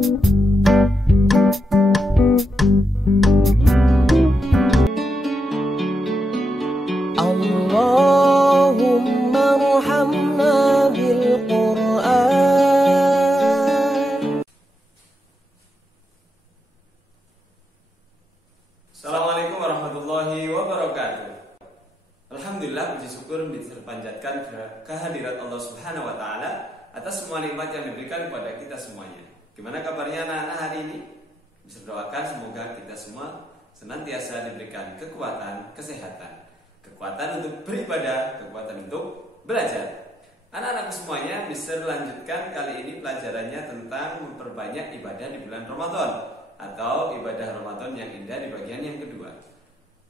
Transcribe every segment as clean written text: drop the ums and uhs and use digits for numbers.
Allahumma arhamna bil Qur'an. Assalamualaikum warahmatullahi wabarakatuh. Alhamdulillah, puji syukur dipanjatkan kehadirat Allah Subhanahu wa taala atas semua nikmat yang diberikan kepada kita semuanya. Gimana kabarnya anak-anak hari ini? Bisa doakan semoga kita semua senantiasa diberikan kekuatan, kesehatan, kekuatan untuk beribadah, kekuatan untuk belajar. Anak-anak semuanya bisa lanjutkan kali ini pelajarannya tentang memperbanyak ibadah di bulan Ramadan atau ibadah Ramadan yang indah di bagian yang kedua.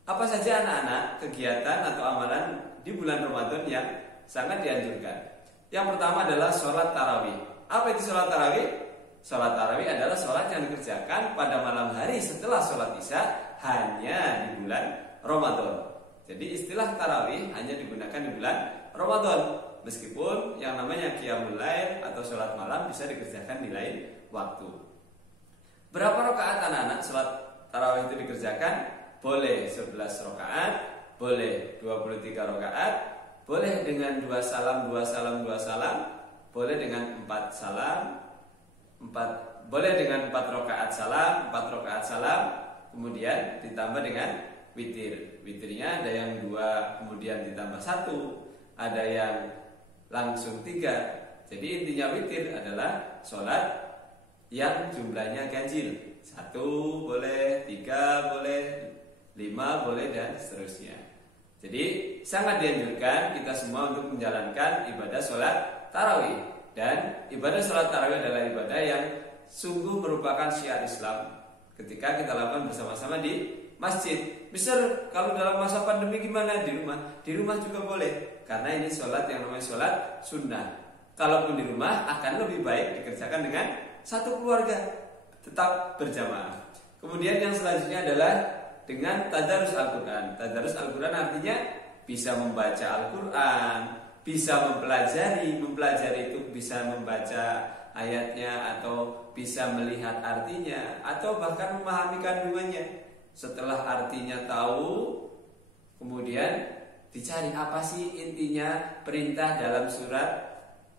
Apa saja anak-anak kegiatan atau amalan di bulan Ramadan yang sangat dianjurkan? Yang pertama adalah sholat tarawih. Apa itu sholat tarawih? Sholat tarawih adalah sholat yang dikerjakan pada malam hari setelah sholat isya hanya di bulan Ramadan. Jadi istilah tarawih hanya digunakan di bulan Ramadan. Meskipun yang namanya qiyamul lail atau sholat malam bisa dikerjakan di lain waktu. Berapa rakaat anak-anak sholat tarawih itu dikerjakan? Boleh 11 rakaat, boleh 23 rakaat, boleh dengan 2 salam, 2 salam, 2 salam, boleh dengan 4 salam, boleh dengan 4 rakaat salam, 4 rakaat salam, kemudian ditambah dengan witir. Witirnya ada yang 2 kemudian ditambah 1, ada yang langsung 3. Jadi intinya witir adalah sholat yang jumlahnya ganjil. 1 boleh, 3 boleh, 5 boleh, dan seterusnya. Jadi sangat dianjurkan kita semua untuk menjalankan ibadah sholat tarawih. Dan ibadah sholat tarawih adalah ibadah yang sungguh merupakan syiar Islam ketika kita lakukan bersama-sama di masjid. Misal kalau dalam masa pandemi gimana? Di rumah. Di rumah juga boleh, karena ini sholat yang namanya sholat sunnah. Kalaupun di rumah akan lebih baik dikerjakan dengan satu keluarga, tetap berjamaah. Kemudian yang selanjutnya adalah dengan tadarus Al-Quran. Tadarus Al-Quran artinya bisa membaca Al-Quran, bisa mempelajari. Mempelajari itu bisa membaca ayatnya atau bisa melihat artinya atau bahkan memahami kandungannya. Setelah artinya tahu, kemudian dicari apa sih intinya perintah dalam surat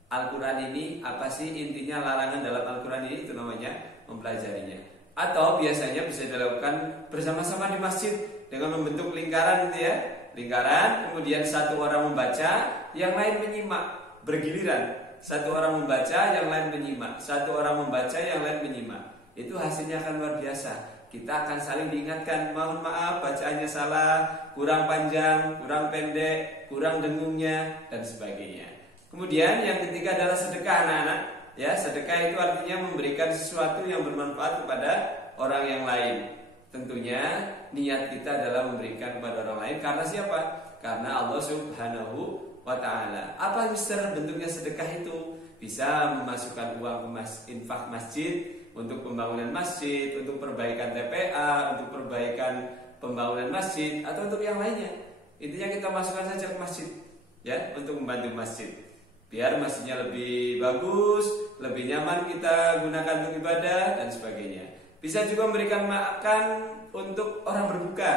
Al-Quran ini, apa sih intinya larangan dalam Al-Quran ini, itu namanya mempelajarinya. Atau biasanya bisa dilakukan bersama-sama di masjid dengan membentuk lingkaran gitu ya. Lingkaran, kemudian satu orang membaca, yang lain menyimak, bergiliran. Satu orang membaca, yang lain menyimak. Satu orang membaca, yang lain menyimak. Itu hasilnya akan luar biasa. Kita akan saling diingatkan, mohon maaf bacaannya salah, kurang panjang, kurang pendek, kurang dengungnya, dan sebagainya. Kemudian yang ketiga adalah sedekah anak-anak. Ya, sedekah itu artinya memberikan sesuatu yang bermanfaat kepada orang yang lain. Tentunya niat kita adalah memberikan kepada orang lain karena siapa? Karena Allah Subhanahu wa taala. Apa mister bentuknya sedekah itu? Bisa memasukkan uang ke infak masjid untuk pembangunan masjid, untuk perbaikan TPA, untuk perbaikan pembangunan masjid, atau untuk yang lainnya. Intinya kita masukkan saja ke masjid, ya, untuk membantu masjid. Biar masjidnya lebih bagus, lebih nyaman kita gunakan untuk ibadah, dan sebagainya. Bisa juga memberikan makan untuk orang berbuka,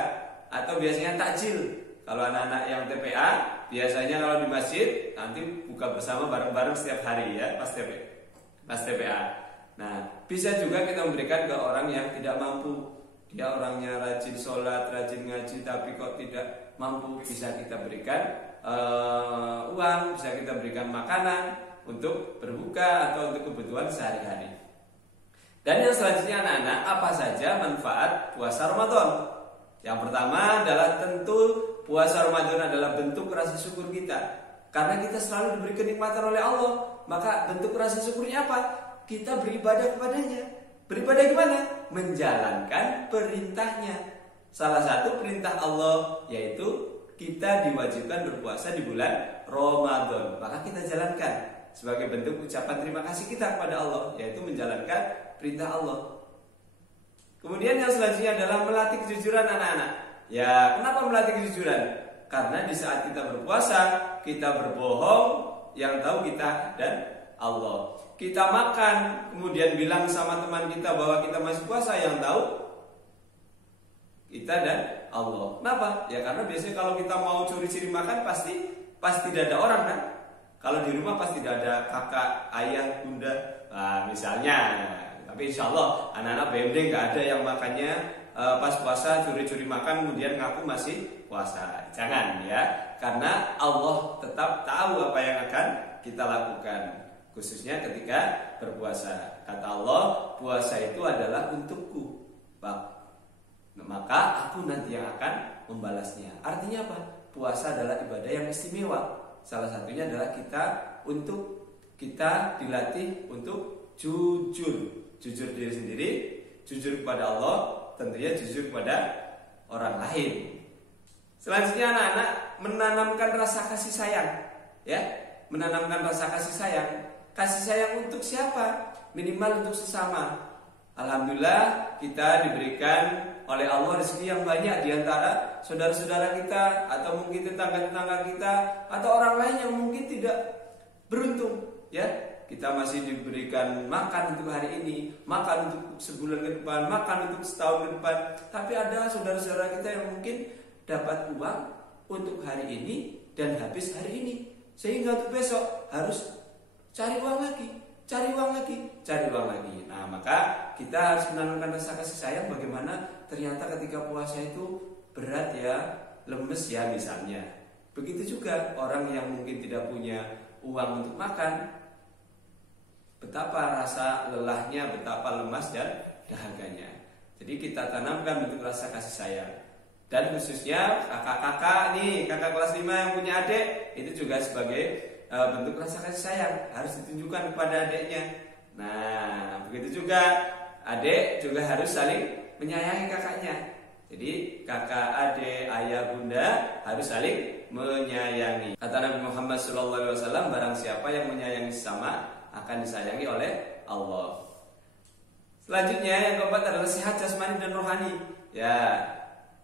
atau biasanya takjil. Kalau anak-anak yang TPA, biasanya kalau di masjid nanti buka bersama bareng-bareng setiap hari ya, pas TPA. Nah, bisa juga kita memberikan ke orang yang tidak mampu. Dia orangnya rajin sholat, rajin ngaji, tapi kok tidak mampu, bisa kita berikan uang, bisa kita berikan makanan untuk berbuka atau untuk kebutuhan sehari-hari. Dan yang selanjutnya anak-anak, apa saja manfaat puasa Ramadan? Yang pertama adalah tentu puasa Ramadan adalah bentuk rasa syukur kita. Karena kita selalu diberi kenikmatan oleh Allah, maka bentuk rasa syukurnya apa? Kita beribadah kepadanya. Beribadah gimana? Menjalankan perintahnya. Salah satu perintah Allah yaitu kita diwajibkan berpuasa di bulan Ramadan. Maka kita jalankan sebagai bentuk ucapan terima kasih kita kepada Allah, yaitu menjalankan perintah Allah. Kemudian yang selanjutnya adalah melatih kejujuran anak-anak. Ya, kenapa melatih kejujuran? Karena di saat kita berpuasa, kita berbohong, yang tahu kita dan Allah. Kita makan kemudian bilang sama teman kita bahwa kita masih puasa, yang tahu kita dan Allah. Kenapa? Ya karena biasanya kalau kita mau curi-curi makan pasti tidak ada orang kan. Kalau di rumah pasti tidak ada kakak, ayah, bunda, misalnya. Tapi insya Allah anak-anak BMD nggak ada yang makannya pas puasa curi-curi makan kemudian ngaku masih puasa. Jangan ya, karena Allah tetap tahu apa yang akan kita lakukan, khususnya ketika berpuasa. Kata Allah, puasa itu adalah untukku, maka aku nanti yang akan membalasnya. Artinya apa? Puasa adalah ibadah yang istimewa. Salah satunya adalah kita dilatih untuk jujur diri sendiri, jujur kepada Allah, tentunya jujur kepada orang lain. Selanjutnya anak-anak menanamkan rasa kasih sayang, ya, menanamkan rasa kasih sayang. Kasih sayang untuk siapa? Minimal untuk sesama. Alhamdulillah kita diberikan oleh Allah rezeki yang banyak di antara saudara-saudara kita atau mungkin tetangga-tetangga kita atau orang lain yang mungkin tidak beruntung, ya. Kita masih diberikan makan untuk hari ini, makan untuk sebulan ke depan, makan untuk setahun ke depan. Tapi ada saudara-saudara kita yang mungkin dapat uang untuk hari ini dan habis hari ini, sehingga untuk besok harus cari uang lagi. Nah, maka kita harus menanamkan rasa kasih sayang. Bagaimana ternyata ketika puasa itu berat ya, lemes ya misalnya. Begitu juga orang yang mungkin tidak punya uang untuk makan, betapa rasa lelahnya, betapa lemas dan dahaganya. Jadi kita tanamkan bentuk rasa kasih sayang. Dan khususnya kakak-kakak nih, kakak kelas 5 yang punya adik, itu juga sebagai bentuk rasa kasih sayang harus ditunjukkan kepada adiknya. Nah, begitu juga adik juga harus saling menyayangi kakaknya. Jadi kakak, adik, ayah, bunda harus saling menyayangi. Kata Nabi Muhammad SAW, barang siapa yang menyayangi sesama akan disayangi oleh Allah. Selanjutnya yang keempat adalah sehat jasmani dan rohani. Ya,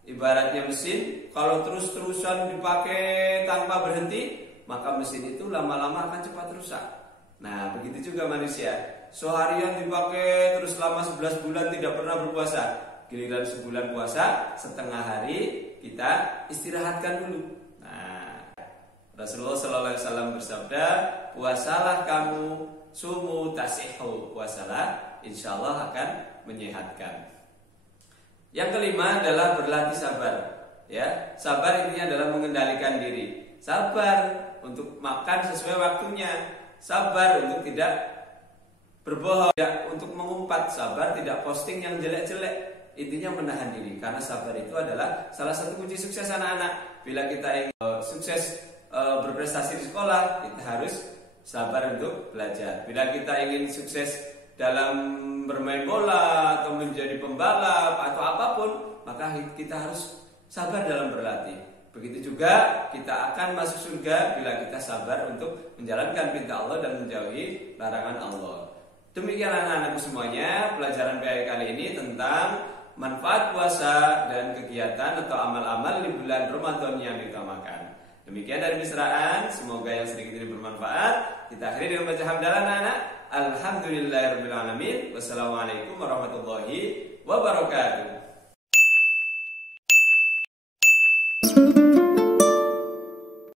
ibaratnya mesin, kalau terus-terusan dipakai tanpa berhenti, maka mesin itu lama-lama akan cepat rusak. Nah, begitu juga manusia. Seharian dipakai terus selama 11 bulan tidak pernah berpuasa. Giliran sebulan puasa, setengah hari kita istirahatkan dulu. Nah, Rasulullah SAW bersabda, puasalah kamu, sumu tasihu, puasalah, insya Allah akan menyehatkan. Yang kelima adalah berlatih sabar. Ya, sabar intinya adalah mengendalikan diri. Sabar untuk makan sesuai waktunya, sabar untuk tidak berbohong, tidak untuk mengumpat, sabar tidak posting yang jelek-jelek. Intinya menahan diri, karena sabar itu adalah salah satu kunci sukses anak-anak. Bila kita ingin sukses berprestasi di sekolah, kita harus sabar untuk belajar. Bila kita ingin sukses dalam bermain bola atau menjadi pembalap atau apapun, maka kita harus sabar dalam berlatih. Begitu juga kita akan masuk surga bila kita sabar untuk menjalankan perintah Allah dan menjauhi larangan Allah. Demikian anak-anakku semuanya, pelajaran PAI kali ini tentang manfaat puasa dan kegiatan atau amal-amal di bulan Ramadan yang diutamakan. Demikian dari Misraan, semoga yang sedikit ini bermanfaat. Kita akhiri dengan baca hamdalah anak-anak. Alhamdulillahirabbil alamin. Wassalamualaikum warahmatullahi wabarakatuh.